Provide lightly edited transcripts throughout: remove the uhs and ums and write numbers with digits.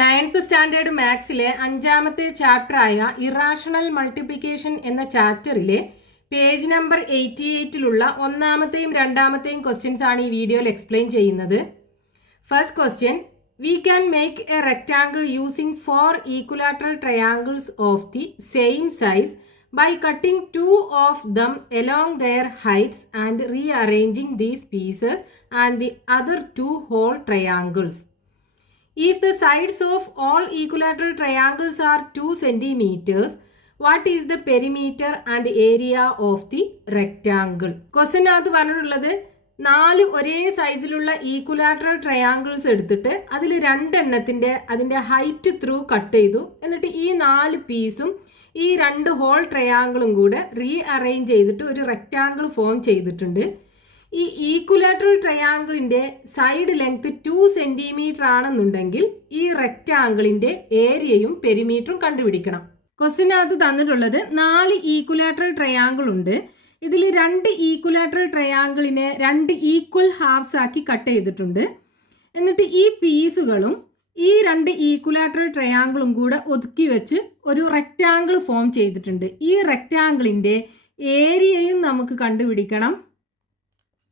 9th standard മാത്സിലെ 5ാമത്തെ ചാപ്റ്ററായ irrational multiplication എന്ന ചാപ്റ്ററിലെ page number 88-ലുള്ള ഒന്നാമത്തെയും രണ്ടാമത്തെയും questions ആണ് ഈ വീഡിയോയിൽ എക്സ്പ്ലെയിൻ ചെയ്യുന്നത്. First question, we can make a rectangle using 4 equilateral triangles of the same size by cutting 2 of them along their heights and rearranging these pieces and the other 2 whole triangles. If the sides of all equilateral triangles are 2 centimeters, what is the perimeter and area of the rectangle? Question ആദ്യം പറഞ്ഞിട്ടുള്ളത് 4 ഒരേ സൈസിലുള്ള equilateral triangles എടുത്തിട്ട് അതിൽ 2 എണ്ണത്തിന്റെ അതിന്റെ height through cut ചെയ്തു. എന്നിട്ട് ഈ 4 പീസും ഈ 2 ഹോൾ ട്രയാങ്കിളും കൂടെ റീഅറേഞ്ച് ചെയ്തിട്ട് ഒരു റെക്റ്റാങ്കിൾ ഫോം ചെയ്തിട്ടുണ്ട്. ഈ ഈക്വലാറ്ററൽ ട്രയാങ്കിളിന്റെ സൈഡ് ലെങ്ത് 2 സെന്റിമീറ്റർ ആണെന്നുണ്ടെങ്കിൽ ഈ റെക്റ്റാങ്കിളിന്റെ ഏരിയയും പെരിമീറ്ററും കണ്ടുപിടിക്കണം. ക്വസ്റ്റ്യനകത്ത് തന്നിട്ടുള്ളത് 4 ഈക്വലാറ്ററൽ ട്രയാങ്കിൾ ഉണ്ട്. ഇതിൽ 2 ഈക്വലാറ്ററൽ ട്രയാങ്കിളിനെ 2 ഈക്വൽ ഹാഫ്സ് ആക്കി കട്ട് ചെയ്തിട്ടുണ്ട്. എന്നിട്ട് ഈ പീസുകളും ഈ 2 ഈക്വലാറ്ററൽ ട്രയാങ്കിളും കൂടെ ഒതുക്കി വെച്ച് ഒരു റെക്റ്റാങ്കിൾ ഫോം ചെയ്തിട്ടുണ്ട്. ഈ റെക്റ്റാങ്കിളിന്റെ ഏരിയയും നമുക്ക് കണ്ടുപിടിക്കണം,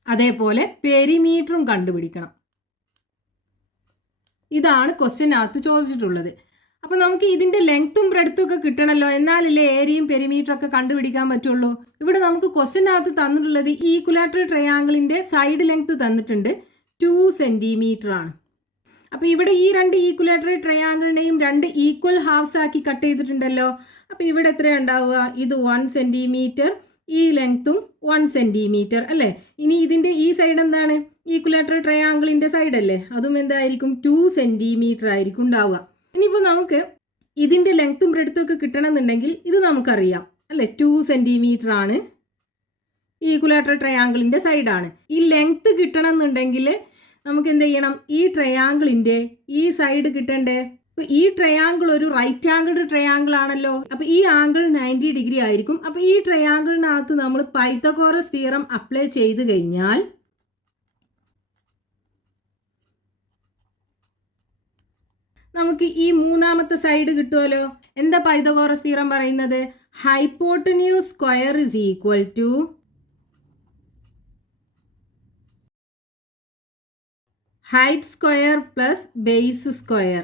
അതേപോലെ പെരിമീറ്ററും കണ്ടുപിടിക്കണം. ഇതാണ് ക്വസ്റ്റ്യനകത്ത് ചോദിച്ചിട്ടുള്ളത്. അപ്പോൾ നമുക്ക് ഇതിന്റെ ലെങ്ത്തും ബ്രെഡ്ത്തും ഒക്കെ കിട്ടണമല്ലോ, എന്നാലല്ലേ ഏരിയയും പെരിമീറ്ററും ഒക്കെ കണ്ടുപിടിക്കാൻ പറ്റുള്ളൂ. ഇവിടെ നമുക്ക് ക്വസ്റ്റ്യനകത്ത് തന്നിട്ടുള്ളത് ഈക്വലാറ്ററൽ ട്രയാങ്കിളിന്റെ സൈഡ് ലെങ്ത് തന്നിട്ടുണ്ട് 2 സെന്റിമീറ്റർ ആണ്. അപ്പോൾ ഇവിടെ ഈ 2 ഈക്വലാറ്ററൽ ട്രയാങ്കിളിനെയും 2 ഈക്വൽ ഹാഫ്സ് ആക്കി കട്ട് ചെയ്തിട്ടുണ്ടല്ലോ. അപ്പോൾ ഇവിടെ എത്രയാണ് ഉണ്ടാവുക? ഇത് 1 സെന്റിമീറ്റർ, ഈ ലെങ്ത്തും 1 സെന്റിമീറ്റർ അല്ലേ. ഇനി ഇതിന്റെ ഈ സൈഡ് എന്താണ്? ഈക്വലാറ്ററൽ ട്രയാങ്കിളിന്റെ സൈഡ് അല്ലേ, അതും എന്തായിരിക്കും? 2 സെന്റിമീറ്റർ ആയിരിക്കും ഉണ്ടാവുക. ഇനിയിപ്പോൾ നമുക്ക് ഇതിന്റെ ലെങ്ത്തും ബ്രെഡ്ത്തും ഒക്കെ കിട്ടണമെന്നുണ്ടെങ്കിൽ ഇത് നമുക്കറിയാം അല്ലേ, 2 സെന്റിമീറ്റർ ആണ് ഈക്വലാറ്ററൽ ട്രയാങ്കിളിന്റെ സൈഡാണ്. ഈ ലെങ്ത്ത് കിട്ടണമെന്നുണ്ടെങ്കിൽ നമുക്ക് എന്ത് ചെയ്യണം? ഈ ട്രയാങ്കിളിന്റെ ഈ സൈഡ് കിട്ടണ്ടേ? അപ്പൊ ഈ ട്രയാങ്കിൾ ഒരു റൈറ്റ് ആംഗിൾഡ് ട്രയാങ്കിൾ ആണല്ലോ. അപ്പൊ ഈ ആംഗിൾ 90 ഡിഗ്രി ആയിരിക്കും. അപ്പൊ ഈ ട്രയാങ്കിളിനകത്ത് നമ്മൾ പൈത്തഗോറസ് തിയറം അപ്ലൈ ചെയ്ത് കഴിഞ്ഞാൽ നമുക്ക് ഈ മൂന്നാമത്തെ സൈഡ് കിട്ടുമല്ലോ. എന്താ പൈത്തഗോറസ് തിയറം പറയുന്നത്? Hypotenuse square is equal to height square plus base square,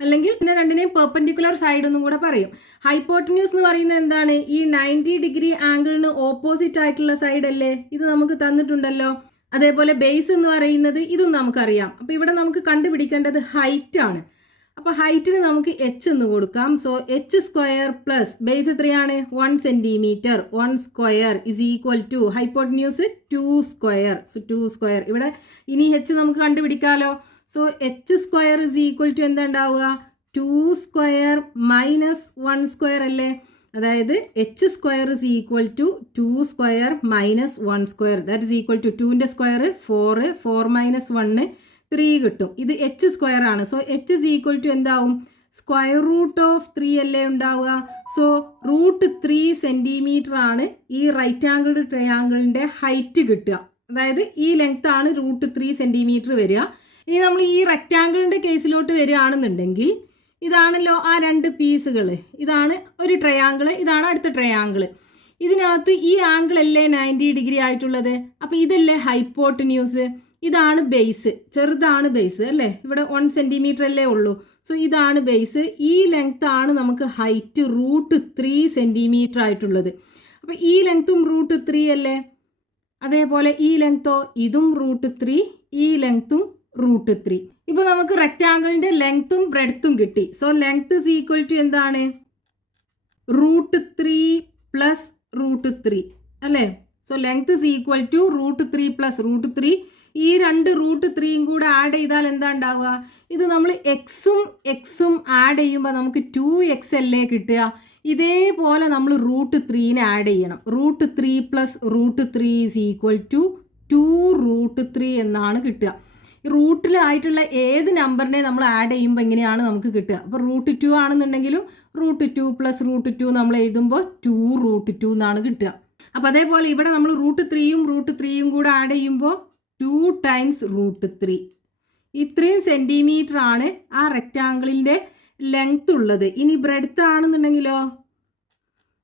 അല്ലെങ്കിൽ പിന്നെ രണ്ടിനെയും പെർപെൻഡിക്കുലർ സൈഡ് എന്നും കൂടെ പറയും. ഹൈപ്പോട്ടന്യൂസ് എന്ന് പറയുന്നത് എന്താണ്? ഈ 90 ഡിഗ്രി ആംഗിളിന് ഓപ്പോസിറ്റ് ആയിട്ടുള്ള സൈഡ് അല്ലേ, ഇത് നമുക്ക് തന്നിട്ടുണ്ടല്ലോ. അതേപോലെ ബേസ് എന്ന് പറയുന്നത് ഇതും നമുക്കറിയാം. അപ്പോൾ ഇവിടെ നമുക്ക് കണ്ടുപിടിക്കേണ്ടത് ഹൈറ്റ് ആണ്. അപ്പോൾ ഹൈറ്റിന് നമുക്ക് h എന്ന് കൊടുക്കാം. So h square plus base എത്രയാണ്? 1 centimetre, 1 square is equal to hypotenuse 2 square. So 2 square ഇവിടെ ഇനി h നമുക്ക് കണ്ടുപിടിക്കാമല്ലോ. So h square is equal to എന്താ ഉണ്ടാവുക? 2 സ്ക്വയർ മൈനസ് 1 സ്ക്വയർ അല്ലേ. അതായത് h square is equal to 2 square minus 1 square, that is equal to 2ന്റെ square 4, 4 minus 1 3 കിട്ടും. ഇത് h സ്ക്വയർ ആണ്. So h is equal to എന്താവും? സ്ക്വയർ റൂട്ട് ഓഫ് 3 അല്ലേ ഉണ്ടാവുക. സോ √3 സെന്റിമീറ്റർ ആണ് ഈ റൈറ്റ് ആംഗിൾഡ് ട്രയാങ്കിളിന്റെ ഹൈറ്റ് കിട്ടുക. അതായത് ഈ ലെങ്ത് ആണ് √3 സെന്റിമീറ്റർ വരിക. ഇനി നമ്മൾ ഈ റെക്റ്റാങ്കിളിന്റെ കേസിലോട്ട് വരികയാണെന്നുണ്ടെങ്കിൽ ഇതാണല്ലോ ആ 2 പീസുകൾ. ഇതാണ് ഒരു ട്രയാങ്കിൾ, ഇതാണ് അടുത്ത ട്രയാങ്കിൾ. ഇതിനകത്ത് ഈ ആംഗിൾ അല്ലേ 90 ഡിഗ്രി ആയിട്ടുള്ളത്. അപ്പോൾ ഇതല്ലേ ഹൈപ്പോട്ടന്യൂസ്, ഇതാണ് ബേസ്, ചെറുതാണ് ബേസ് അല്ലേ. ഇവിടെ 1 സെന്റിമീറ്റർ അല്ലേ ഉള്ളൂ. സോ ഇതാണ് ബേസ്. ഈ ലെങ്ത് ആണ് നമുക്ക് ഹൈറ്റ് √3 സെന്റിമീറ്റർ ആയിട്ടുള്ളത്. അപ്പോൾ ഈ ലെങ്ത്തും √3 അല്ലേ. അതേപോലെ ഈ ലെങ്ത്തോ ഇതും √3, ഈ ലെങ്ത്തും √3. ഇപ്പോൾ നമുക്ക് റെക്റ്റാങ്കിളിന്റെ ലെങ്ത്തും ബ്രെഡ്ത്തും കിട്ടി. So length is equal to എന്താണ്? √3 പ്ലസ് √3 അല്ലേ. So length is equal to √3 plus √3. ഈ 2 √3യും കൂടെ ആഡ് ചെയ്താൽ എന്താ ഉണ്ടാവുക? ഇത് നമ്മൾ എക്സും ആഡ് ചെയ്യുമ്പോൾ നമുക്ക് 2x അല്ലേ കിട്ടുക. ഇതേപോലെ നമ്മൾ √3നെ ആഡ് ചെയ്യണം. √3 പ്ലസ് √3 ഈസ് ഈക്വൽ ടു 2√3 എന്നാണ് കിട്ടുക. റൂട്ടിലായിട്ടുള്ള ഏത് നമ്പറിനെ നമ്മൾ ആഡ് ചെയ്യുമ്പോൾ എങ്ങനെയാണ് നമുക്ക് കിട്ടുക? അപ്പോൾ √2 ആണെന്നുണ്ടെങ്കിലും √2 പ്ലസ് √2 നമ്മൾ എഴുതുമ്പോൾ 2√2 എന്നാണ് കിട്ടുക. അപ്പോൾ അതേപോലെ ഇവിടെ നമ്മൾ √3യും കൂടെ ആഡ് ചെയ്യുമ്പോൾ 2 ടൈംസ് √3. ഇത്രയും സെൻറ്റിമീറ്റർ ആണ് ആ റെക്റ്റാങ്കിളിൻ്റെ ലെങ്ത് ഉള്ളത്. ഇനി ബ്രെഡ്ത്ത് ആണെന്നുണ്ടെങ്കിലോ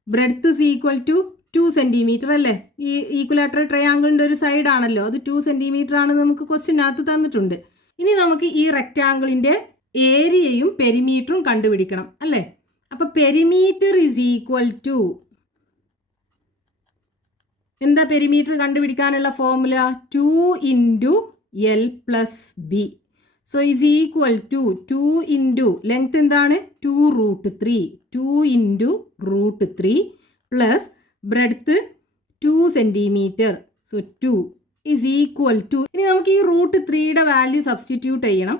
breadth is equal to 2 centimetre അല്ലേ? ഈ ഈക്വലാറ്ററൽ ട്രയാങ്കിളിൻ്റെ ഒരു സൈഡ് ആണല്ലോ, അത് 2 സെൻറ്റിമീറ്റർ ആണെന്ന് നമുക്ക് ക്വസ്റ്റ്യനകത്ത് തന്നിട്ടുണ്ട്. ഇനി നമുക്ക് ഈ റെക്റ്റാങ്കിളിൻ്റെ ഏരിയയും പെരിമീറ്ററും കണ്ടുപിടിക്കണം അല്ലേ? അപ്പോൾ പെരിമീറ്റർ ഈസ് ഈക്വൽ ടു എന്താ? പെരിമീറ്റർ കണ്ടുപിടിക്കാനുള്ള formula 2 into L plus B. So is equal to 2 into length എന്താണ്? 2√3. 2 into √3 plus breadth 2 centimetre. So 2 is equal to, ഇനി നമുക്ക് ഈ √3യുടെ വാല്യൂ സബ്സ്റ്റിറ്റ്യൂട്ട് ചെയ്യണം.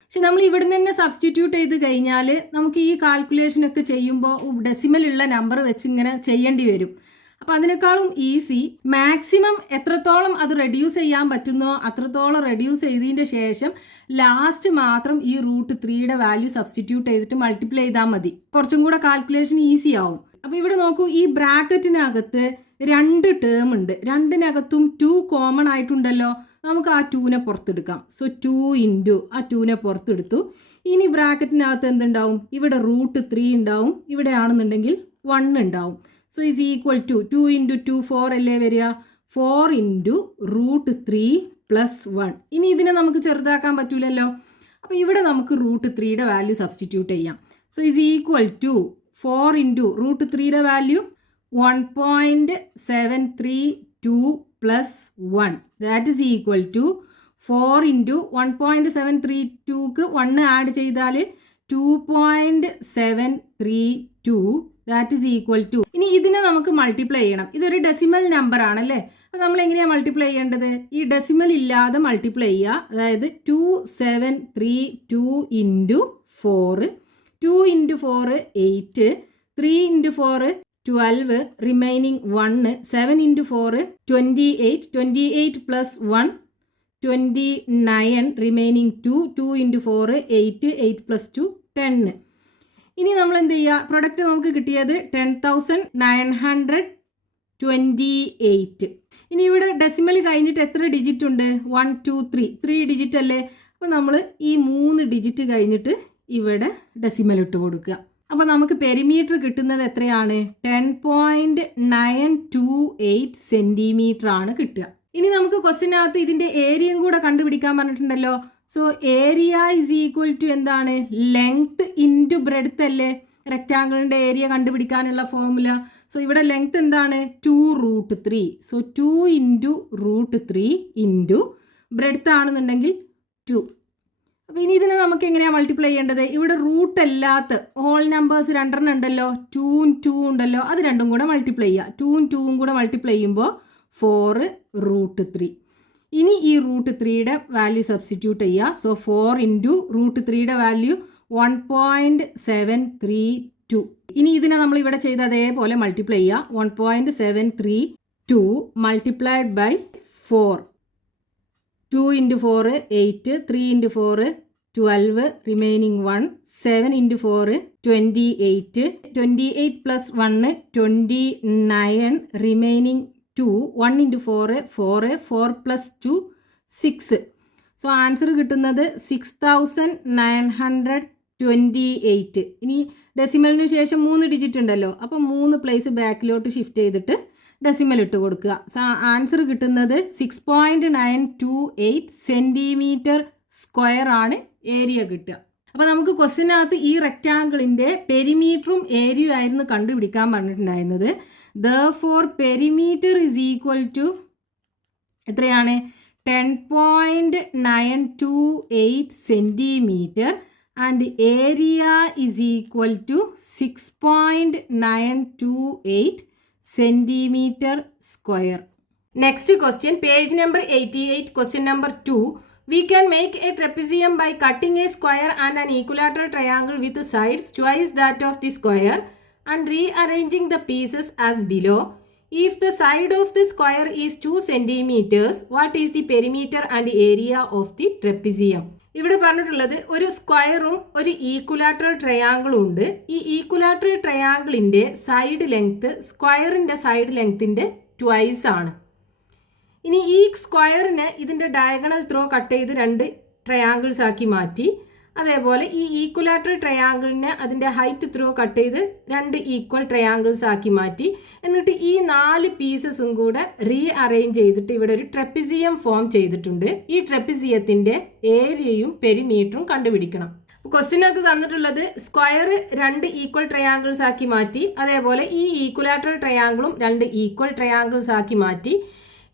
പക്ഷെ നമ്മൾ ഇവിടെ നിന്ന് തന്നെ സബ്സ്റ്റിറ്റ്യൂട്ട് ചെയ്ത് കഴിഞ്ഞാൽ നമുക്ക് ഈ കാൽക്കുലേഷനൊക്കെ ചെയ്യുമ്പോൾ ഡെസിമലുള്ള നമ്പർ വെച്ച് ഇങ്ങനെ ചെയ്യേണ്ടി വരും. അപ്പോൾ അതിനേക്കാളും ഈസി മാക്സിമം എത്രത്തോളം അത് റെഡ്യൂസ് ചെയ്യാൻ പറ്റുന്നോ അത്രത്തോളം റെഡ്യൂസ് ചെയ്തതിൻ്റെ ശേഷം ലാസ്റ്റ് മാത്രം ഈ √3യുടെ വാല്യൂ സബ്സ്റ്റിറ്റ്യൂട്ട് ചെയ്തിട്ട് മൾട്ടിപ്ലൈ ചെയ്താൽ മതി. കുറച്ചും കൂടെ കാൽക്കുലേഷൻ ഈസി ആവും. അപ്പോൾ ഇവിടെ നോക്കൂ, ഈ ബ്രാക്കറ്റിനകത്ത് 2 ടേം ഉണ്ട്. രണ്ടിനകത്തും 2 കോമൺ ആയിട്ടുണ്ടല്ലോ. നമുക്ക് ആ 2നെ പുറത്തെടുക്കാം. സോ 2 ഇൻറ്റു ആ 2നെ പുറത്തെടുത്തു. ഇനി ബ്രാക്കറ്റിനകത്ത് എന്തുണ്ടാവും? ഇവിടെ √3 ഉണ്ടാവും. ഇവിടെ ആണെന്നുണ്ടെങ്കിൽ 1 ഉണ്ടാവും. So is equal to 2 into 2 4 അല്ലേ വരിക? 4 ഇൻറ്റു √3 പ്ലസ് 1. ഇനി ഇതിനെ നമുക്ക് ചെറുതാക്കാൻ പറ്റൂലല്ലോ. അപ്പോൾ ഇവിടെ നമുക്ക് √3യുടെ വാല്യൂ സബ്സ്റ്റിറ്റ്യൂട്ട് ചെയ്യാം. So is equal to 4 into √3യുടെ value 1.732 plus 1. That is equal to 4 into 1.732ക്ക് 1 ആഡ് ചെയ്താൽ 2.732. ദാറ്റ് ഈസ് ഈക്വൽ ടു, ഇനി ഇതിനെ നമുക്ക് മൾട്ടിപ്ലൈ ചെയ്യണം. ഇതൊരു ഡെസിമൽ നമ്പർ ആണല്ലേ? അത് നമ്മൾ എങ്ങനെയാണ് മൾട്ടിപ്ലൈ ചെയ്യേണ്ടത്? ഈ ഡെസിമൽ ഇല്ലാതെ മൾട്ടിപ്ലൈ ചെയ്യുക. അതായത് 2732 into 4. 2 into 4 8, 3 into 4 12, remaining 1, 7 into 4 28, 28 plus 1 29, remaining 2, 2 into 4 8, 8 plus 2 10. ഇനി നമ്മൾ എന്ത് ചെയ്യുക? പ്രൊഡക്റ്റ് നമുക്ക് കിട്ടിയത് 10,928. ഇനി ഇവിടെ ഡെസിമൽ കഴിഞ്ഞിട്ട് എത്ര ഡിജിറ്റ് ഉണ്ട്? 1 2 3 ഡിജിറ്റ് അല്ലേ? അപ്പോൾ നമ്മൾ ഈ 3 ഡിജിറ്റ് കഴിഞ്ഞിട്ട് ഇവിടെ ഡെസിമൽ ഇട്ട് കൊടുക്കുക. അപ്പോൾ നമുക്ക് പെരിമീറ്റർ കിട്ടുന്നത് എത്രയാണ്? 10.928 സെൻറ്റിമീറ്റർ ആണ് കിട്ടുക. ഇനി നമുക്ക് ക്വസ്റ്റ്യനകത്ത് ഇതിൻ്റെ ഏരിയയും കൂടെ കണ്ടുപിടിക്കാൻ പറഞ്ഞിട്ടുണ്ടല്ലോ. So area is equal to എന്താണ്? ലെങ്ത് ഇൻറ്റു ബ്രെഡ്ത്ത് അല്ലേ റെക്റ്റാങ്കിളിൻ്റെ ഏരിയ കണ്ടുപിടിക്കാനുള്ള ഫോർമുല. സോ ഇവിടെ ലെങ്ത് എന്താണ്? 2√3. സോ 2 ഇൻറ്റു √3 ഇൻറ്റു ബ്രെഡ്ത്ത് ആണെന്നുണ്ടെങ്കിൽ 2. അപ്പോൾ ഇനി ഇതിനെ നമുക്ക് എങ്ങനെയാണ് മൾട്ടിപ്ലൈ ചെയ്യേണ്ടത്? ഇവിടെ റൂട്ട് അല്ലാത്ത ഹോൾ നമ്പേഴ്സ് 2 ഉണ്ടല്ലോ, 2ഉം 2 ഉണ്ടല്ലോ, അത് രണ്ടും കൂടെ മൾട്ടിപ്ലൈ ചെയ്യുക. 2ഉം 2ഉം കൂടെ മൾട്ടിപ്ലൈ ചെയ്യുമ്പോൾ 4√3. ഇനി ഈ √3യുടെ വാല്യൂ സബ്സ്റ്റിറ്റ്യൂട്ട് ചെയ്യുക. സോ 4 ഇൻറ്റു √3യുടെ വാല്യൂ 1.732. ഇനി ഇതിനെ നമ്മൾ ഇവിടെ ചെയ്ത് അതേപോലെ മൾട്ടിപ്ലൈ ചെയ്യുക. 1.732 multiplied by 4. 2 into 4 8, 3 into 4 12, remaining 1, 7 into 4 28, 28 plus 1 29, remaining 2, 1 into 4 4, 4 plus 2 6. So answer കിട്ടുന്നത് 6,928. ഇനി ഡെസിമലിന് ശേഷം 3 ഡിജിറ്റ് ഉണ്ടല്ലോ, അപ്പോൾ 3 പ്ലേസ് ബാക്കിലോട്ട് ഷിഫ്റ്റ് ചെയ്തിട്ട് ഡെസിമൽ ഇട്ട് കൊടുക്കുക. ആൻസർ കിട്ടുന്നത് 6.928 സെൻറ്റിമീറ്റർ സ്ക്വയർ ആണ് ഏരിയ കിട്ടുക. അപ്പോൾ നമുക്ക് ക്വസ്റ്റ്യനകത്ത് ഈ റെക്റ്റാങ്കിളിൻ്റെ പെരിമീറ്ററും ഏരിയയും ആയിരുന്നു കണ്ടുപിടിക്കാൻ പറഞ്ഞിട്ടുണ്ടായിരുന്നത്. Therefore perimeter is equal to എത്രയാണ്? 10.928 centimetre and area is equal to 6.928 centimetre square. Next question, page number 88, question number 2. We can make a trapezium by cutting a square and an equilateral triangle with sides twice that of the square and rearranging the pieces as below. If the side of the square is 2 centimeters, what is the perimeter and area of the trapezium? ഇവിടെ പറഞ്ഞിട്ടുള്ളത് ഒരു സ്ക്വയറും ഒരു equilateral ട്രയാങ്കിളും ഉണ്ട്. ഈ equilateral ട്രയാങ്കിളിൻ്റെ side length സ്ക്വയറിൻ്റെ സൈഡ് ലെങ്ത്തിൻ്റെ ട്വൈസ് ആണ്. ഇനി ഈ സ്ക്വയറിന് ഇതിൻ്റെ ഡയഗണൽ ത്രോ കട്ട് ചെയ്ത് 2 ട്രയാങ്കിൾസ് ആക്കി മാറ്റി. അതേപോലെ ഈ ഈക്വലാറ്ററൽ ട്രയാങ്കിളിനെ അതിൻ്റെ ഹൈറ്റ് ത്രൂ കട്ട് ചെയ്ത് 2 ഈക്വൽ ട്രയാങ്കിൾസ് ആക്കി മാറ്റി. എന്നിട്ട് ഈ 4 പീസസും കൂടെ റീ അറേഞ്ച് ചെയ്തിട്ട് ഇവിടെ ഒരു ട്രെപ്പിസിയം ഫോം ചെയ്തിട്ടുണ്ട്. ഈ ട്രെപ്പിസിയത്തിൻ്റെ ഏരിയയും പെരിമീറ്ററും കണ്ടുപിടിക്കണം. ക്വസ്റ്റ്യനകത്ത് തന്നിട്ടുള്ളത് സ്ക്വയർ 2 ഈക്വൽ ട്രയാങ്കിൾസ് ആക്കി മാറ്റി. അതേപോലെ ഈ ഈക്വലാറ്ററൽ ട്രയാങ്കിളും 2 ഈക്വൽ ട്രയാങ്കിൾസ് ആക്കി മാറ്റി.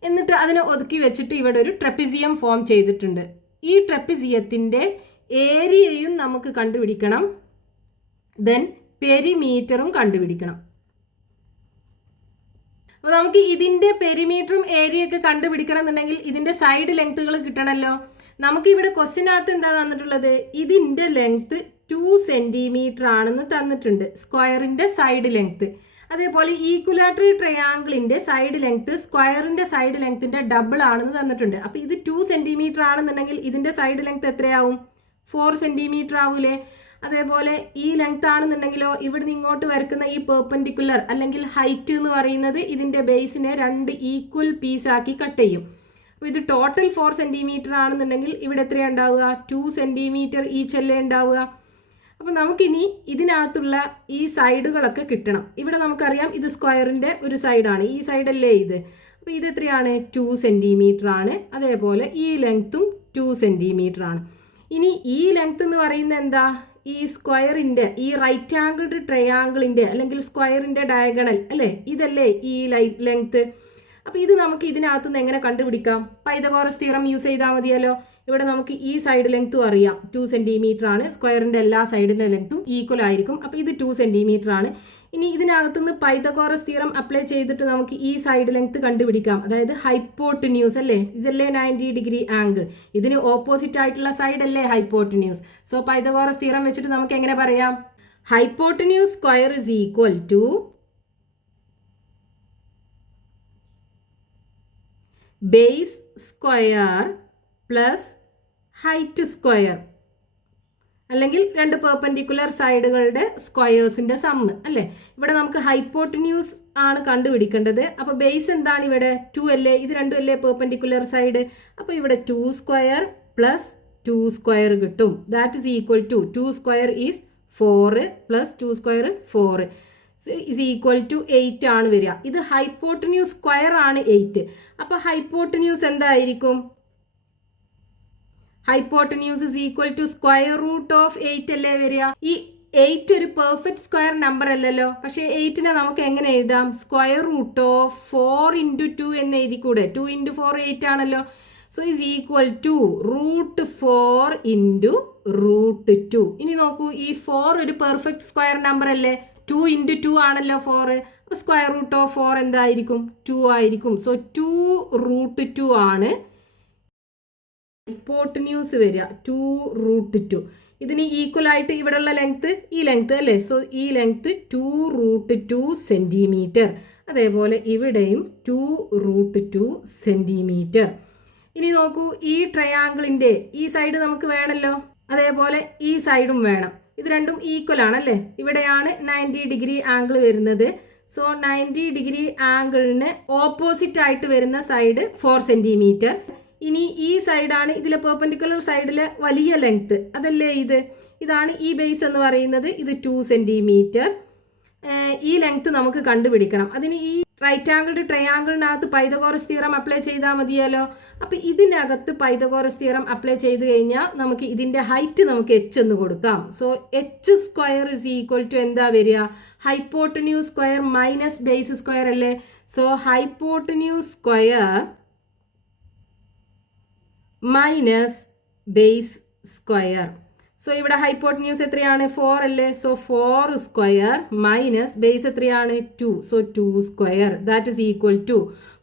എന്നിട്ട് അതിനെ ഒതുക്കി വെച്ചിട്ട് ഇവിടെ ഒരു ട്രെപ്പിസിയം ഫോം ചെയ്തിട്ടുണ്ട്. ഈ ട്രെപ്പിസിയത്തിൻ്റെ ഏരിയയും നമുക്ക് കണ്ടുപിടിക്കണം, ദെൻ പെരിമീറ്ററും കണ്ടുപിടിക്കണം. അപ്പോൾ നമുക്ക് ഇതിൻ്റെ പെരിമീറ്ററും ഏരിയയൊക്കെ കണ്ടുപിടിക്കണം എന്നുണ്ടെങ്കിൽ ഇതിൻ്റെ സൈഡ് ലെങ്ത്തുകൾ കിട്ടണമല്ലോ. നമുക്ക് ഇവിടെ ക്വസ്റ്റ്യനകത്ത് എന്താ തന്നിട്ടുള്ളത്, ഇതിൻ്റെ ലെങ്ത്ത് 2 സെൻറ്റിമീറ്റർ ആണെന്ന് തന്നിട്ടുണ്ട്, സ്ക്വയറിൻ്റെ സൈഡ് ലെങ്ത്ത്. അതേപോലെ ഈക്വലാറ്ററൽ ട്രയാങ്കിളിൻ്റെ സൈഡ് ലെങ്ത്ത് സ്ക്വയറിൻ്റെ സൈഡ് ലെങ്ത്തിൻ്റെ ഡബിൾ ആണെന്ന് തന്നിട്ടുണ്ട്. അപ്പോൾ ഇത് 2 സെൻറ്റിമീറ്റർ ആണെന്നുണ്ടെങ്കിൽ ഇതിൻ്റെ സൈഡ് ലെങ്ത്ത് എത്രയാവും? 4 സെൻറ്റിമീറ്റർ ആവൂലേ? അതേപോലെ ഈ ലെങ്ത് ആണെന്നുണ്ടെങ്കിലോ ഇവിടുന്ന് ഇങ്ങോട്ട് വരക്കുന്ന ഈ പെർപെൻഡിക്കുലർ അല്ലെങ്കിൽ ഹൈറ്റ് എന്ന് പറയുന്നത് ഇതിൻ്റെ ബേസിനെ 2 ഈക്വൽ പീസാക്കി കട്ട് ചെയ്യും. അപ്പോൾ ഇത് ടോട്ടൽ 4 സെൻറ്റിമീറ്റർ ആണെന്നുണ്ടെങ്കിൽ ഇവിടെ എത്രയാണ് ഉണ്ടാവുക? 2 സെൻറ്റിമീറ്റർ ഈച്ചല്ലേ ഉണ്ടാവുക. അപ്പോൾ നമുക്കിനി ഇതിനകത്തുള്ള ഈ സൈഡുകളൊക്കെ കിട്ടണം. ഇവിടെ നമുക്കറിയാം ഇത് സ്ക്വയറിൻ്റെ ഒരു സൈഡാണ്, ഈ സൈഡല്ലേ ഇത്. അപ്പോൾ ഇത് എത്രയാണ്? 2 സെൻറ്റിമീറ്റർ ആണ്. അതേപോലെ ഈ ലെങ്ത്തും 2 സെൻറ്റിമീറ്റർ ആണ്. ഇനി ഈ ലെങ്ത് എന്ന് പറയുന്നത് എന്താ? ഈ സ്ക്വയറിൻ്റെ ഈ റൈറ്റ് ആംഗിൾഡ് ട്രയാങ്കിളിൻ്റെ അല്ലെങ്കിൽ സ്ക്വയറിൻ്റെ ഡയഗണൽ അല്ലേ, ഇതല്ലേ ഈ ലെങ്ത്ത്. അപ്പോൾ ഇത് നമുക്ക് ഇതിനകത്ത് നിന്ന് എങ്ങനെ കണ്ടുപിടിക്കാം? പൈതഗോറസ് തിയറം യൂസ് ചെയ്താൽ മതിയല്ലോ. ഇവിടെ നമുക്ക് ഈ സൈഡ് ലെങ്ത്തും അറിയാം, 2 സെൻറ്റിമീറ്റർ ആണ്. സ്ക്വയറിൻ്റെ എല്ലാ സൈഡിൻ്റെ ലെങ്ത്തും ഈക്വൽ ആയിരിക്കും. അപ്പോൾ ഇത് 2 സെൻറ്റിമീറ്റർ ആണ്. ഇനി ഇതിനകത്തുനിന്ന് പൈതഗോറസ് തിയറം അപ്ലൈ ചെയ്തിട്ട് നമുക്ക് ഈ സൈഡ് ലെങ്ത് കണ്ടുപിടിക്കാം. അതായത് ഹൈപ്പോട്ടിന്യൂസ് അല്ലേ, ഇതല്ലേ 90 ഡിഗ്രി ആംഗിൾ, ഇതിന് ഓപ്പോസിറ്റ് ആയിട്ടുള്ള സൈഡ് അല്ലേ ഹൈപ്പോട്ടിന്യൂസ്. സോ പൈതഗോറസ് തിയറം വെച്ചിട്ട് നമുക്ക് എങ്ങനെ പറയാം? Hypotenuse square is equal to base square plus height square, അല്ലെങ്കിൽ 2 പെർപെൻഡിക്കുലർ സൈഡുകളുടെ സ്ക്വയേഴ്സിൻ്റെ സമ്മ് അല്ലേ. ഇവിടെ നമുക്ക് ഹൈപ്പോട്ടിന്യൂസ് ആണ് കണ്ടുപിടിക്കേണ്ടത്. അപ്പോൾ ബേസ് എന്താണ് ഇവിടെ? 2 അല്ലേ, ഇത് 2 അല്ലേ പെർപെൻഡിക്കുലർ സൈഡ്. അപ്പോൾ ഇവിടെ 2 സ്ക്വയർ പ്ലസ് 2 സ്ക്വയർ കിട്ടും. That is equal to 2 square is 4 plus 2 square 4 is equal to 8 ആണ് വരിക. ഇത് ഹൈപ്പോട്ടിന്യൂസ് സ്ക്വയർ ആണ് 8. അപ്പോൾ ഹൈപ്പോട്ടിന്യൂസ് എന്തായിരിക്കും? Hypotenuse is equal to square root of 8 അല്ലേ വരിക. ഈ 8 ഒരു പെർഫെക്റ്റ് സ്ക്വയർ നമ്പർ അല്ലല്ലോ. പക്ഷേ 8നെ നമുക്ക് എങ്ങനെ എഴുതാം? സ്ക്വയർ റൂട്ട് ഓഫ് 4 ഇൻറ്റു 2 എന്ന് എഴുതിക്കൂടെ? 2 ഇൻറ്റു 4 8 ആണല്ലോ. So is equal to root 4 into root 2. ഇനി നോക്കൂ, ഈ 4 ഒരു പെർഫെക്റ്റ് സ്ക്വയർ നമ്പർ അല്ലേ. 2 ഇൻറ്റു 2 ആണല്ലോ 4. അപ്പോൾ സ്ക്വയർ റൂട്ട് ഓഫ് 4 എന്തായിരിക്കും? 2 ആയിരിക്കും. സോ 2 റൂട്ട് 2 ആണ് ഹൈപ്പോട്ടന്യൂസ് വരിക. 2 റൂട്ട് 2. ഇതിന് ഈക്വൽ ആയിട്ട് ഇവിടെയുള്ള ലെങ്ത്ത് ഈ ലെങ്ത്ത് അല്ലേ. സോ ഈ ലെങ്ത്ത് 2 റൂട്ട് 2 സെൻറ്റിമീറ്റർ. അതേപോലെ ഇവിടെയും 2 റൂട്ട് 2 സെൻറ്റിമീറ്റർ. ഇനി നോക്കൂ, ഈ ട്രയാങ്കിളിൻ്റെ ഈ സൈഡ് നമുക്ക് വേണമല്ലോ, അതേപോലെ ഈ സൈഡും വേണം. ഇത് രണ്ടും ഈക്വൽ ആണല്ലേ. ഇവിടെയാണ് 90 ഡിഗ്രി ആംഗിൾ വരുന്നത്. സോ 90 ഡിഗ്രി ആംഗിളിന് ഓപ്പോസിറ്റ് ആയിട്ട് വരുന്ന സൈഡ് 4 സെൻറ്റിമീറ്റർ. ഇനി ഈ സൈഡാണ് ഇതിലെ പെർപെൻഡിക്കുലർ സൈഡിലെ വലിയ ലെങ്ത്ത്, അതല്ലേ ഇത്. ഇതാണ് ഈ ബേസ് എന്ന് പറയുന്നത്. ഇത് 2 സെൻറ്റിമീറ്റർ. ഈ ലെങ്ത്ത് നമുക്ക് കണ്ടുപിടിക്കണം. അതിന് ഈ റൈറ്റ് ആംഗിൾഡ് ട്രയാങ്കിളിനകത്ത് പൈതഗോറസ് തിയറം അപ്ലൈ ചെയ്താൽ മതിയല്ലോ. അപ്പോൾ ഇതിനകത്ത് പൈതഗോറസ് തിയറം അപ്ലൈ ചെയ്ത് കഴിഞ്ഞാൽ നമുക്ക് ഇതിൻ്റെ ഹൈറ്റ് നമുക്ക് h എന്ന് കൊടുക്കാം. So h square is equal to എന്താ വരിക? Hypotenuse square minus base square അല്ലേ. So hypotenuse square minus base square. So ഇവിടെ ഹൈപ്പോട്ടന്യൂസ് എത്രയാണ്? 4 അല്ലേ. സോ 4 സ്ക്വയർ മൈനസ് ബേസ് എത്രയാണ്? 2. So 2 square that is equal to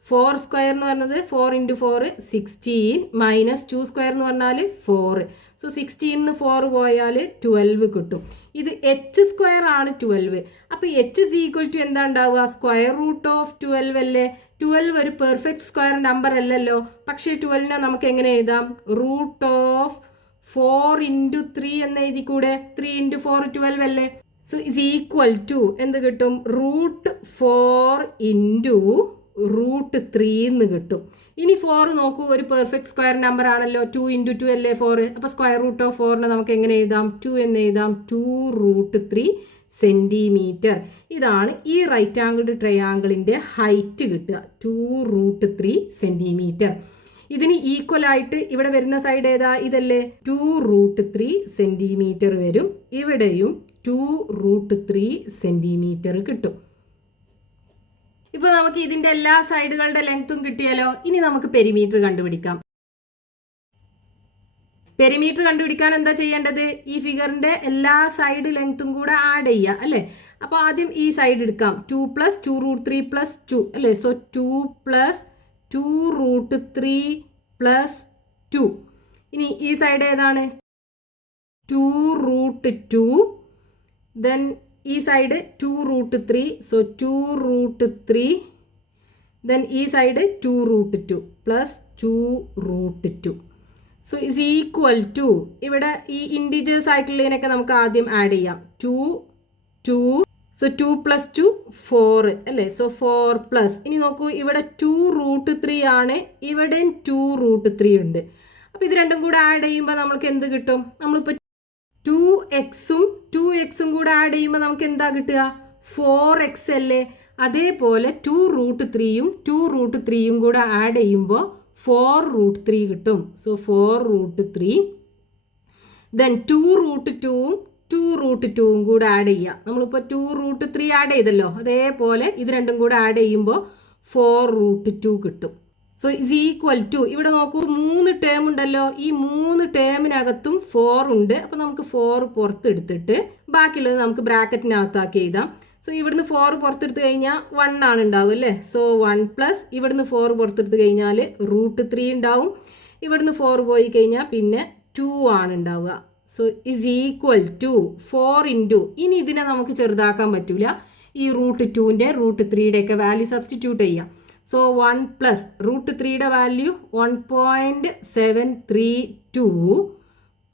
4 square എന്ന് പറഞ്ഞത് 4 ഇൻറ്റു 4 16 മൈനസ് 2 സ്ക്വയർ എന്ന് പറഞ്ഞാൽ 4. സോ 16 4 പോയാൽ 12 കിട്ടും. ഇത് h സ്ക്വയർ ആണ് 12. അപ്പോൾ h ഇസ് ഈക്വൽ ടു എന്താ ഉണ്ടാവുക? സ്ക്വയർ റൂട്ട് ഓഫ് 12 അല്ലേ. 12 ഒരു പെർഫെക്റ്റ് സ്ക്വയർ നമ്പർ അല്ലല്ലോ. പക്ഷേ 12നെ നമുക്ക് എങ്ങനെ എഴുതാം? റൂട്ട് ഓഫ് 4 ഇൻറ്റു 3 എന്ന് എഴുതിക്കൂടെ? 3 ഇൻറ്റു 4 12 അല്ലേ. സോ ഇസ് ഈക്വൽ ടു എന്ത് കിട്ടും? റൂട്ട് 4 ഇൻറ്റു റൂട്ട് 3 എന്ന് കിട്ടും. ഇനി 4 നോക്കൂ, ഒരു പെർഫെക്റ്റ് സ്ക്വയർ നമ്പർ ആണല്ലോ. 2 × 2 അല്ലേ 4. അപ്പോൾ √4 നമുക്ക് എങ്ങനെ എഴുതാം? 2 എന്ന് എഴുതാം. 2√3 സെൻറ്റിമീറ്റർ. ഇതാണ് ഈ റൈറ്റ് ആംഗിൾഡ് ട്രയാങ്കിളിൻ്റെ ഹൈറ്റ് കിട്ടുക, 2√3 സെൻറ്റിമീറ്റർ. ഇതിന് ഈക്വൽ ആയിട്ട് ഇവിടെ വരുന്ന സൈഡ് ഏതാ? ഇതല്ലേ, 2√3 സെൻറ്റിമീറ്റർ വരും. ഇവിടെയും 2√3 സെൻറ്റിമീറ്റർ കിട്ടും. ഇപ്പോൾ നമുക്ക് ഇതിൻ്റെ എല്ലാ സൈഡുകളുടെ ലെങ്ത്തും കിട്ടിയാലോ. ഇനി നമുക്ക് പെരിമീറ്റർ കണ്ടുപിടിക്കാം. പെരിമീറ്റർ കണ്ടുപിടിക്കാൻ എന്താ ചെയ്യേണ്ടത്? ഈ ഫിഗറിൻ്റെ എല്ലാ സൈഡ് ലെങ്ത്തും കൂടെ ആഡ് ചെയ്യുക അല്ലേ. അപ്പോൾ ആദ്യം ഈ സൈഡ് എടുക്കാം. 2 + 2√3 + 2 അല്ലേ. സോ 2 + 2√3 + 2. ഇനി ഈ സൈഡ് ഏതാണ്? 2√2. ദെൻ ഈ സൈഡ് 2√3. സോ 2√3. ദെൻ ഈ side 2√2 + 2√2. So is equal to, ഇവിടെ ഈ ഇൻഡിജേഴ്സ് ആയിട്ടുള്ളതിനൊക്കെ നമുക്ക് ആദ്യം ആഡ് ചെയ്യാം. 2 2. സോ 2 + 2 4 അല്ലേ. സോ 4+. ഇനി നോക്കൂ, ഇവിടെ 2√3 ആണ്, ഇവിടെയും 2√3 ഉണ്ട്. അപ്പോൾ ഇത് രണ്ടും കൂടെ ആഡ് ചെയ്യുമ്പോൾ നമുക്ക് എന്ത് കിട്ടും? നമ്മളിപ്പോൾ 2x കൂടെ ആഡ് ചെയ്യുമ്പോൾ നമുക്ക് എന്താ കിട്ടുക? 4x അല്ലേ. അതേപോലെ 2√3 കൂടെ ആഡ് ചെയ്യുമ്പോൾ 4√3 കിട്ടും. സോ 4√3. ദെൻ 2√2 കൂടെ ആഡ് ചെയ്യുക. നമ്മളിപ്പോൾ 2√3 ആഡ് ചെയ്തല്ലോ, അതേപോലെ ഇത് രണ്ടും കൂടെ ആഡ് ചെയ്യുമ്പോൾ 4√2 കിട്ടും. സോ ഇസ് ഈക്വൽ ടു, ഇവിടെ നോക്കൂ 3 ടേം ഉണ്ടല്ലോ, ഈ 3 ടേമിനകത്തും 4 ഉണ്ട്. അപ്പോൾ നമുക്ക് 4 പുറത്തെടുത്തിട്ട് ബാക്കിയുള്ളത് നമുക്ക് ബ്രാക്കറ്റിനകത്താക്കി എഴുതാം. സോ ഇവിടുന്ന് 4 പുറത്തെടുത്ത് കഴിഞ്ഞാൽ 1 ആണ് ഉണ്ടാവും അല്ലേ. സോ 1+, ഇവിടുന്ന് 4 പുറത്തെടുത്ത് കഴിഞ്ഞാൽ √3 ഉണ്ടാവും. ഇവിടുന്ന് 4 പോയി കഴിഞ്ഞാൽ പിന്നെ 2 ആണ് ഉണ്ടാവുക. സോ ഇസ് ഈക്വൽ ടു 4 ഇനി ഇതിനെ നമുക്ക് ചെറുതാക്കാൻ പറ്റൂല. ഈ √2ൻ്റെ √3യുടെ ഒക്കെ വാല്യൂ സബ്സ്റ്റിറ്റ്യൂട്ട് ചെയ്യാം. സോ 1 + √3യുടെ വാല്യൂ 1.732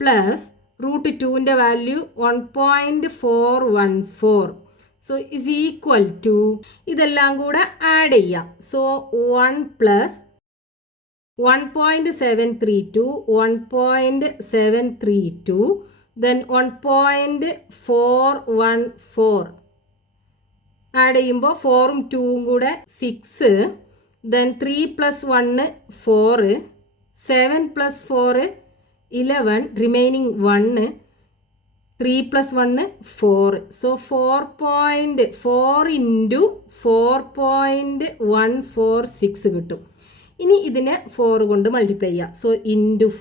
പ്ലസ് √2ൻ്റെ value 1.414. So is equal to, ഇതെല്ലാം കൂടെ ആഡ് ചെയ്യാം. സോ 1 + 1.732 1.732 ദെൻ 1.414 ആഡ് ചെയ്യുമ്പോൾ 4ഉം 2ഉം കൂടെ 6. Then 3 + 1 4, 7 + 4 11, remaining 1, 3 + 1 4. സോ 4.4 × 4.146 കിട്ടും. ഇനി ഇതിനെ 4 കൊണ്ട് മൾട്ടിപ്ലൈ ചെയ്യാം. So ×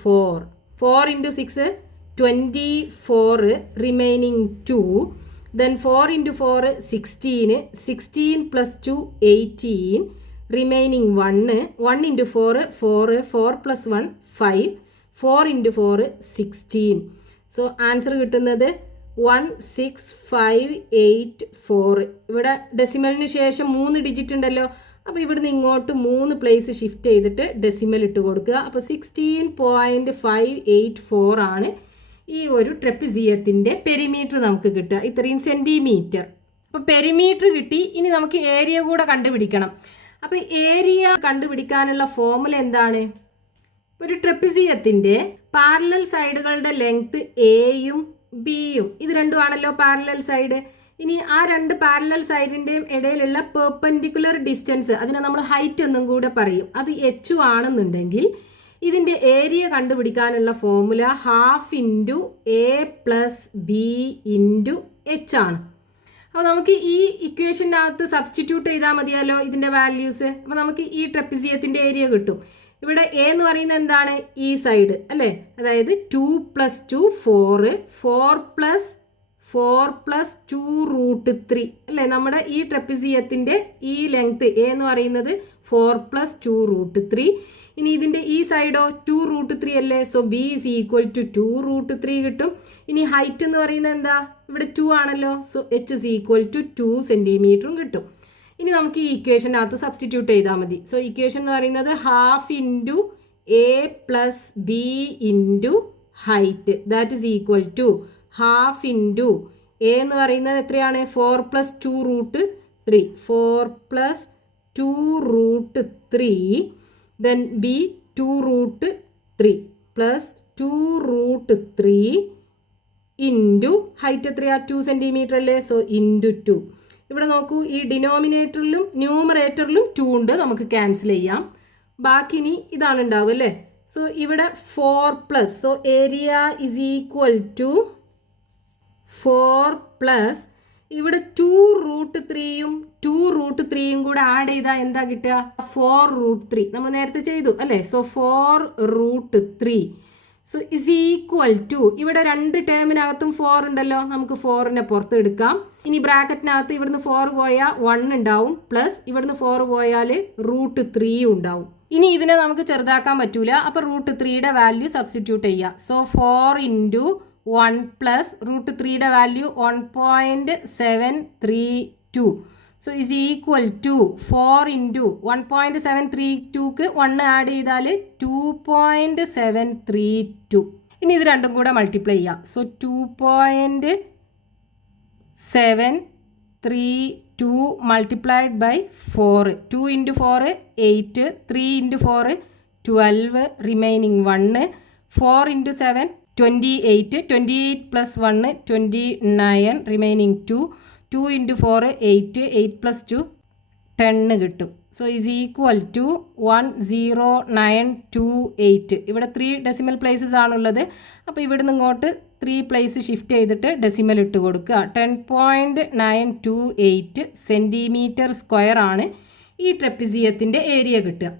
4 × 6 24, remaining 2. Then 4 × 4 16, 16 + 2 18, remaining 1, 1 × 4 4, 4 + 1 5, 4 × 4 16. So answer കിട്ടുന്നത് 16584. ഇവിടെ ഡെസിമലിന് ശേഷം 3 ഡിജിറ്റ് ഉണ്ടല്ലോ. അപ്പോൾ ഇവിടുന്ന് ഇങ്ങോട്ട് 3 പ്ലേസ് ഷിഫ്റ്റ് ചെയ്തിട്ട് ഡെസിമൽ ഇട്ട് കൊടുക്കുക. അപ്പോൾ 16.584 ആണ് ഈ ഒരു ട്രപ്പിസിയത്തിൻ്റെ പെരിമീറ്റർ നമുക്ക് കിട്ടുക, ഇത്രയും സെൻറ്റിമീറ്റർ. അപ്പോൾ പെരിമീറ്റർ കിട്ടി. ഇനി നമുക്ക് ഏരിയ കൂടെ കണ്ടുപിടിക്കണം. അപ്പോൾ ഏരിയ കണ്ടുപിടിക്കാനുള്ള ഫോർമുല എന്താണ്? ഒരു ട്രപ്പിസിയത്തിൻ്റെ പാരലൽ സൈഡുകളുടെ ലെങ്ത് എയും ബിയും, ഇത് രണ്ടുമാണല്ലോ പാരലൽ സൈഡ്. ഇനി ആ 2 പാരലൽ സൈഡിൻ്റെയും ഇടയിലുള്ള പെർപെൻഡിക്കുലർ ഡിസ്റ്റൻസ്, അതിനെ നമ്മൾ ഹൈറ്റ് എന്നും കൂടെ പറയും. അത് h ആണെന്നുണ്ടെങ്കിൽ ഇതിൻ്റെ ഏരിയ കണ്ടുപിടിക്കാനുള്ള ഫോർമുല 1/2 × a + b × h ആണ്. അപ്പോൾ നമുക്ക് ഈ ഇക്വേഷനകത്ത് സബ്സ്റ്റിറ്റ്യൂട്ട് ചെയ്താൽ മതിയല്ലോ ഇതിൻ്റെ വാല്യൂസ്. അപ്പോൾ നമുക്ക് ഈ ട്രപ്പിസിയത്തിൻ്റെ ഏരിയ കിട്ടും. ഇവിടെ എ എന്ന് പറയുന്നത് എന്താണ്? ഈ സൈഡ് അല്ലേ. അതായത് 2 + 2 4, 4 + 2√3 അല്ലേ. നമ്മുടെ ഈ ട്രപ്പിസിയത്തിൻ്റെ ഈ ലെങ്ത് എ എന്ന് പറയുന്നത് 4 + 2√3. ഇനി ഇതിൻ്റെ ഈ സൈഡോ 2√3 അല്ലേ. So B is equal to 2√3 കിട്ടും. ഇനി ഹൈറ്റ് എന്ന് പറയുന്നത് എന്താ? ഇവിടെ 2 ആണല്ലോ. So h is equal to 2 സെൻറ്റിമീറ്ററും കിട്ടും. ഇനി നമുക്ക് ഈ ഇക്വേഷനകത്ത് സബ്സ്റ്റിറ്റ്യൂട്ട് ചെയ്താൽ മതി. സോ ഇക്വേഷൻ എന്ന് പറയുന്നത് 1/2 × a + b × height, that is equal to 1/2 a എന്ന് പറയുന്നത് എത്രയാണ്? 4 + 2√3, 4 + 2√3. Then B 2√3 plus 2√3 into height എത്രയാ 2 സെൻറ്റിമീറ്റർ അല്ലേ, സോ ഇൻറ്റു 2. ഇവിടെ നോക്കൂ, ഈ ഡിനോമിനേറ്ററിലും ന്യൂമറേറ്ററിലും 2 ഉണ്ട്, നമുക്ക് ക്യാൻസൽ ചെയ്യാം. ബാക്കി ഇനി ഇതാണ് ഉണ്ടാവുക അല്ലേ. സോ ഇവിടെ 4 plus, so area is equal to 4 plus ഇവിടെ 2√3യും 2√3യും കൂടെ ആഡ് ചെയ്താൽ എന്താ കിട്ടുക, 4√3 നമ്മൾ നേരത്തെ ചെയ്തു അല്ലേ. So 4√3 so is equal to, ഇവിടെ രണ്ട് ടേമിനകത്തും 4 ഉണ്ടല്ലോ, നമുക്ക് 4നെ പുറത്ത് എടുക്കാം. ഇനി ബ്രാക്കറ്റിനകത്ത് ഇവിടുന്ന് 4 പോയാൽ 1 ഉണ്ടാവും, പ്ലസ് ഇവിടുന്ന് 4 പോയാൽ √3 ഉണ്ടാവും. ഇനി ഇതിനെ നമുക്ക് ചെറുതാക്കാൻ പറ്റൂല, അപ്പോൾ √3യുടെ വാല്യൂ സബ്സ്റ്റിറ്റ്യൂട്ട് ചെയ്യുക. സോ 4 ഇൻറ്റു 1 പ്ലസ് √3യുടെ value 1.732. So is equal to 4 into 1.732ക്ക് 1 ആഡ് ചെയ്താൽ 2.732. ഇനി ഇത് രണ്ടും കൂടെ മൾട്ടിപ്ലൈ ചെയ്യാം. So 2.732 multiplied by 4. 2 into 4 8, 3 into 4 12, remaining 1. 4 into 7 28, 28 plus 1 29, remaining 2. 2 into 4 8, 8 plus 2 10 കിട്ടും. So is equal to 10928. ഇവിടെ 3 ഡെസിമൽ പ്ലേസസ് ആണുള്ളത്, അപ്പോൾ ഇവിടുന്ന് ഇങ്ങോട്ട് 3 പ്ലേസ് ഷിഫ്റ്റ് ചെയ്തിട്ട് ഡെസിമൽ ഇട്ട് കൊടുക്കുക. 10.928 സെൻറ്റിമീറ്റർ സ്ക്വയർ ആണ് ഈ ട്രപ്പിസിയത്തിൻ്റെ ഏരിയ കിട്ടുക.